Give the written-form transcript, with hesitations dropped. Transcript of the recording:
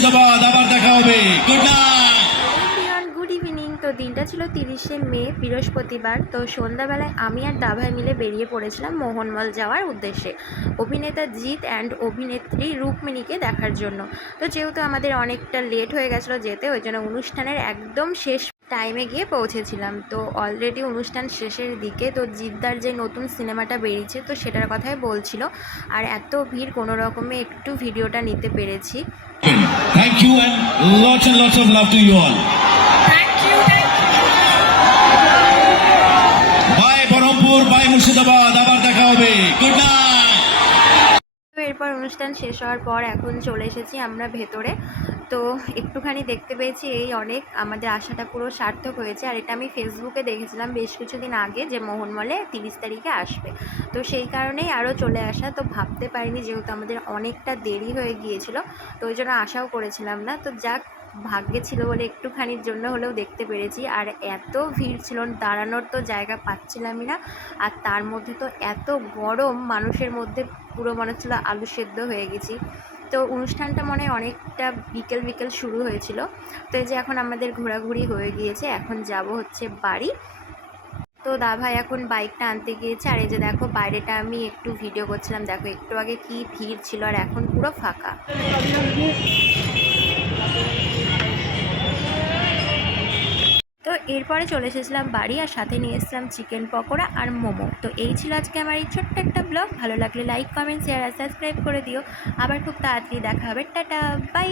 মুর্শিদাবাদ, আবার দেখা হবে, গুড নাইট। Good evening. তো দিনটা ছিল 30শে মে, বৃহস্পতিবার। তো সন্ধ্যাবেলায় আমি আর দাভাই মিলে বেরিয়ে পড়েছিলাম মোহনমল যাওয়ার উদ্দেশ্যে অভিনেতা জিৎ অ্যান্ড অভিনেত্রী রুক্মিণীকে দেখার জন্য। তো যেহেতু আমাদের অনেকটা লেট হয়ে গেছিলো যেতে, ওই জন্য অনুষ্ঠানের একদম শেষ টাইমে গিয়ে পৌঁছেছিলাম। তো অলরেডি অনুষ্ঠান শেষের দিকে। তো জিদ্দার যে নতুন সিনেমাটা বেরিয়েছে তো সেটার কথাই বলছিল, আর এত ভিড় কোনো রকমে একটু ভিডিওটা নিতে পেরেছি। Thank you and lots of love to you all. Bye Baharampur, bye Murshidabad, আবার দেখা হবে, গুড নাইট। তো এরপর অনুষ্ঠান শেষ হওয়ার পর এখন চলে এসেছি আমরা ভেতরে। তো একটুখানি দেখতে পেয়েছি, এই অনেক আমাদের আশাটা পুরো সার্থক হয়েছে। আর এটা আমি ফেসবুকে দেখেছিলাম বেশ কিছুদিন আগে যে মোহনমলে 30 তারিখে আসবে, তো সেই কারণেই আরও চলে আসা। তো ভাবতে পারিনি, যেহেতু আমাদের অনেকটা দেরি হয়ে গিয়েছিল, তো ওই জন্য আশাও করেছিলাম না। তো যাক, ভাগ্যে ছিল বলে একটুখানির জন্য হলেও দেখতে পেরেছি। আর এত ভিড় ছিল, দাঁড়ানোর তো জায়গা পাচ্ছিলামই না। আর তার মধ্যে তো এত গরম, মানুষের মধ্যে পুরো মনে হচ্ছিলো আলু সেদ্ধ হয়ে গেছি। তো অনুষ্ঠানটা মনে হয় অনেকটা বিকেল বিকেল শুরু হয়েছিল। তো এই যে এখন আমাদের ঘোরাঘুরি হয়ে গিয়েছে, এখন যাব হচ্ছে বাড়ি। তো দাভাই এখন বাইকটা আনতে গিয়েছে। আর এই যে দেখো বাইরেটা আমি একটু ভিডিও করছিলাম, দেখো একটু আগে কি ভিড় ছিল আর এখন পুরো ফাঁকা। তো এরপরে চলে এসেছিলাম বাড়ি, আর সাথে নিয়ে এসেছিলাম চিকেন পকোড়া আর মোমো। তো এই ছিল আজকে আমার এই ছোট্ট একটা ব্লগ। ভালো লাগলে লাইক, কমেন্ট, শেয়ার আর সাবস্ক্রাইব করে দিও। আবার খুব তাড়াতাড়ি দেখা হবে। Tata, by.